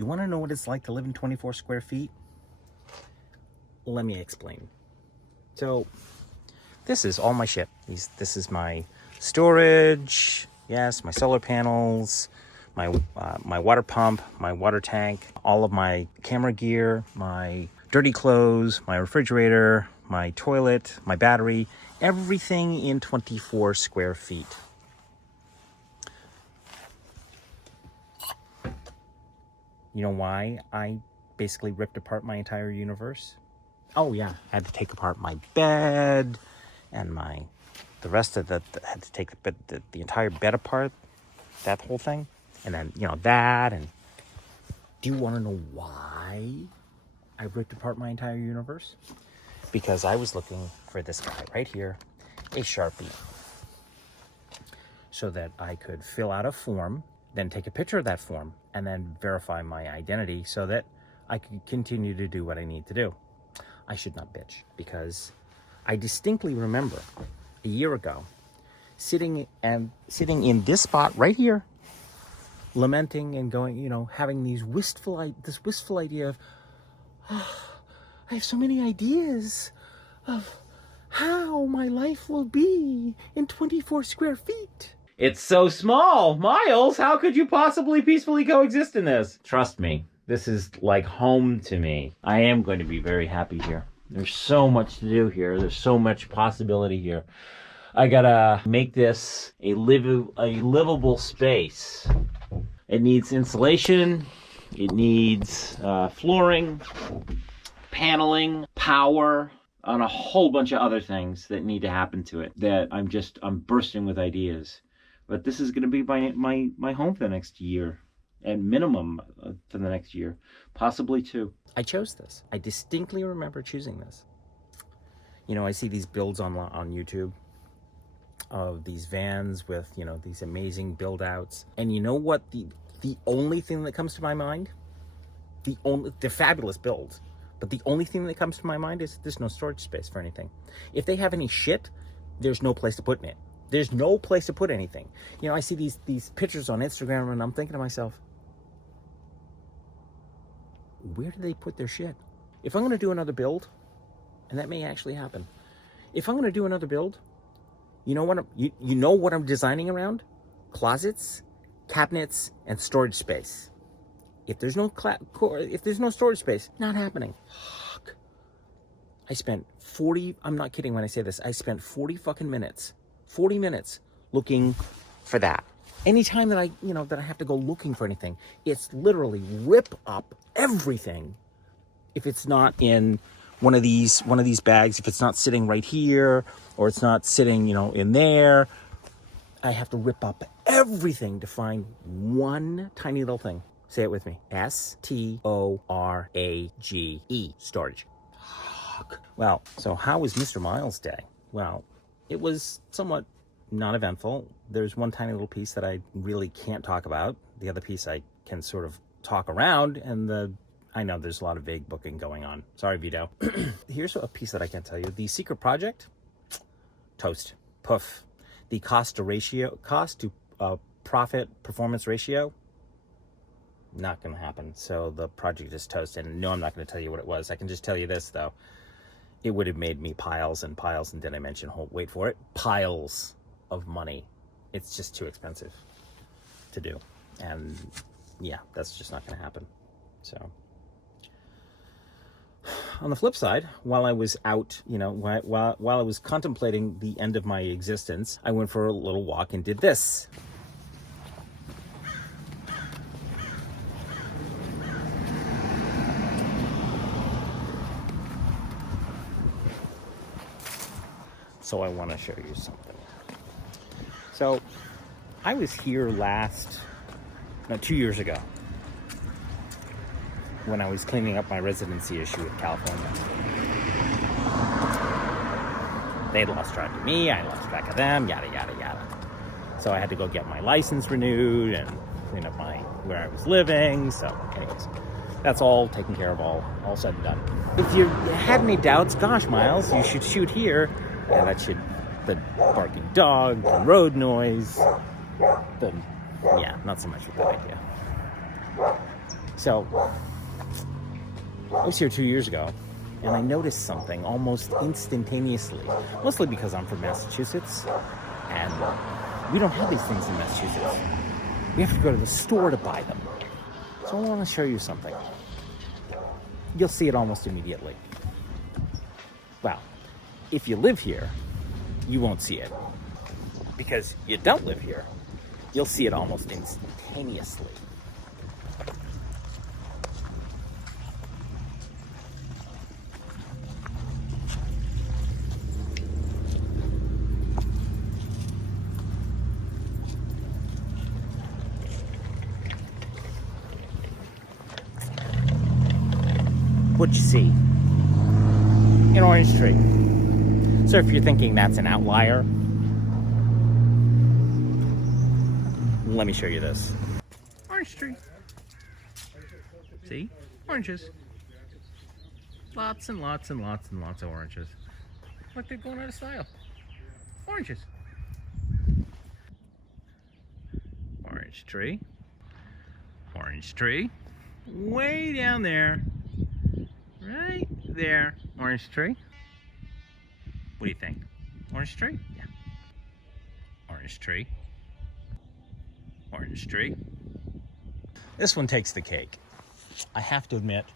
You want to know what it's like to live in 24 square feet? Let me explain. So, this is all my shit. This is my storage, yes, my solar panels, my water pump, my water tank, all of my camera gear, my dirty clothes, my refrigerator, my toilet, my battery, everything in 24 square feet. You know why I basically ripped apart my entire universe? Oh yeah, I had to take apart my bed and the rest of I had to take the entire bed apart, that whole thing. And then, that. And do you want to know why I ripped apart my entire universe? Because I was looking for this guy right here, a Sharpie, so that I could fill out a form, then take a picture of that form, and then verify my identity so that I could continue to do what I need to do. I should not bitch, because I distinctly remember a year ago sitting in this spot right here, lamenting and going, having this wistful idea of, I have so many ideas of how my life will be in 24 square feet. It's so small. Miles, how could you possibly peacefully coexist in this? Trust me, this is like home to me. I am going to be very happy here. There's so much to do here. There's so much possibility here. I gotta make this a livable space. It needs insulation. It needs flooring, paneling, power, and a whole bunch of other things that need to happen to it that I'm bursting with ideas. But this is going to be my home for the next year, at minimum for the next year, possibly two. I chose this. I distinctly remember choosing this. I see these builds on YouTube of these vans with, these amazing build outs. And you know what? The only thing that comes to my mind, they're fabulous builds, but the only thing that comes to my mind is there's no storage space for anything. If they have any shit, there's no place to put it. There's no place to put anything. I see these pictures on Instagram and I'm thinking to myself, where do they put their shit? If I'm going to do another build, and that may actually happen, if I'm going to do another build, you know what I'm designing around? Closets, cabinets, and storage space. If there's no storage space, not happening. Fuck. I spent 40, I'm not kidding when I say this, I spent 40 minutes looking for that. Anytime that I have to go looking for anything, it's literally rip up everything. If it's not in one of these bags, if it's not sitting right here, or it's not sitting, in there, I have to rip up everything to find one tiny little thing. Say it with me. STORAGE. Storage. Well, so how was Mr. Miles' day? Well, it was somewhat non-eventful. There's one tiny little piece that I really can't talk about. The other piece I can sort of talk around, and I know there's a lot of vague booking going on. Sorry, Vito. Here's a piece that I can't tell you. The secret project, toast, poof. The cost to profit performance ratio, not going to happen. So the project is toast. And no, I'm not going to tell you what it was. I can just tell you this, though. It would have made me piles and piles, and did I mention, wait for it, piles of money. It's just too expensive to do. And yeah, that's just not going to happen. So on the flip side, while I was out, while I was contemplating the end of my existence, I went for a little walk and did this. So I want to show you something. So I was here 2 years ago, when I was cleaning up my residency issue with California. They lost track of me, I lost track of them, yada, yada, yada. So I had to go get my license renewed and clean up where I was living. So anyways, that's all taken care of, all said and done. If you had any doubts, gosh, Miles, you should shoot here. Yeah, the barking dog, the road noise, not so much a good idea. So I was here 2 years ago, and I noticed something almost instantaneously, mostly because I'm from Massachusetts, and we don't have these things in Massachusetts. We have to go to the store to buy them. So I want to show you something. You'll see it almost immediately. Well, if you live here, you won't see it. Because you don't live here, you'll see it almost instantaneously. What you see? An orange tree. So if you're thinking that's an outlier, let me show you this. Orange tree. See? Oranges. Lots and lots and lots and lots of oranges. Look, they're going out of style. Oranges. Orange tree. Orange tree. Way down there. Right there. Orange tree. What do you think? Orange tree? Yeah. Orange tree. Orange tree. This one takes the cake. I have to admit,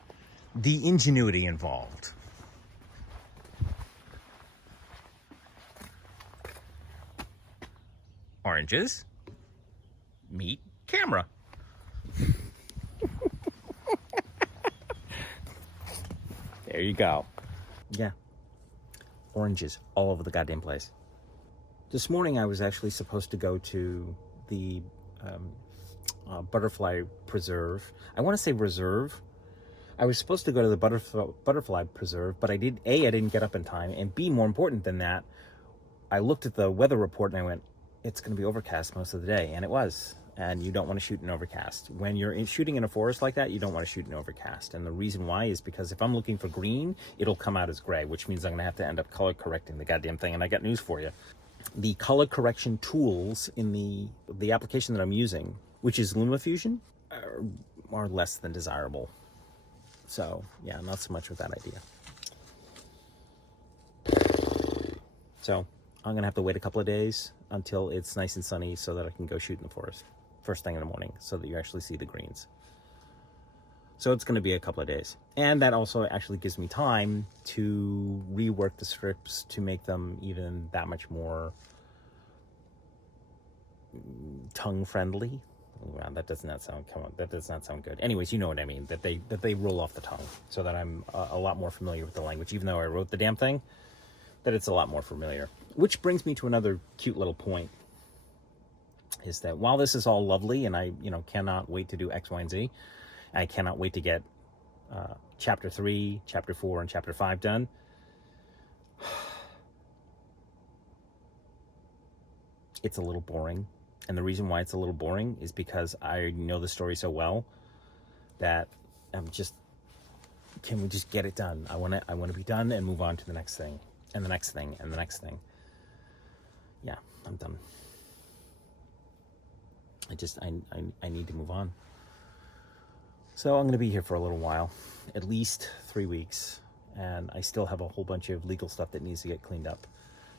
the ingenuity involved. Oranges meet camera. There you go. Yeah. Oranges all over the goddamn place. This morning I was actually supposed to go to the butterfly preserve. I want to say reserve. I was supposed to go to the butterfly preserve, but I didn't get up in time, and B, more important than that, I looked at the weather report and I went, it's going to be overcast most of the day, and it was. And you don't want to shoot in overcast. When you're shooting in a forest like that, you don't want to shoot in overcast. And the reason why is because if I'm looking for green, it'll come out as gray, which means I'm going to have to end up color correcting the goddamn thing. And I got news for you. The color correction tools in the application that I'm using, which is LumaFusion, are less than desirable. So yeah, not so much with that idea. So I'm going to have to wait a couple of days until it's nice and sunny so that I can go shoot in the forest first thing in the morning so that you actually see the greens. So it's going to be a couple of days. And that also actually gives me time to rework the scripts to make them even that much more tongue friendly. Wow, that does not sound good. Anyways, you know what I mean, that they roll off the tongue so that I'm a lot more familiar with the language, even though I wrote the damn thing, that it's a lot more familiar. Which brings me to another cute little point, is that while this is all lovely and I cannot wait to do X, Y, and Z, I cannot wait to get chapter 3, chapter 4, and chapter 5 done. It's a little boring. And the reason why it's a little boring is because I know the story so well that can we just get it done? I want to be done and move on to the next thing, and the next thing, and the next thing. Yeah, I'm done. I need to move on. So I'm going to be here for a little while, at least 3 weeks, and I still have a whole bunch of legal stuff that needs to get cleaned up.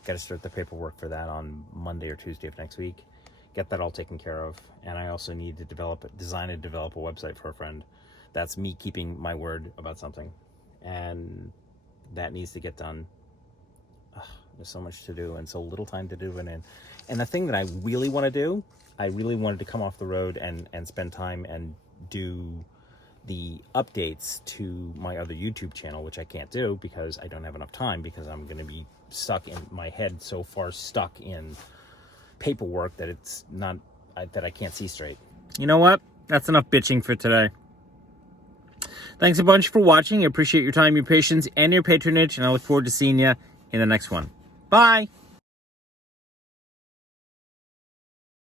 Got to start the paperwork for that on Monday or Tuesday of next week. Get that all taken care of, and I also need to design and develop a website for a friend. That's me keeping my word about something, and that needs to get done. There's so much to do and so little time to do it in. And the thing that I really want to do, I really wanted to come off the road and spend time and do the updates to my other YouTube channel, which I can't do because I don't have enough time, because I'm going to be stuck in my head, so far stuck in paperwork that that I can't see straight. You know what? That's enough bitching for today. Thanks a bunch for watching. I appreciate your time, your patience, and your patronage, and I look forward to seeing you in the next one. Bye!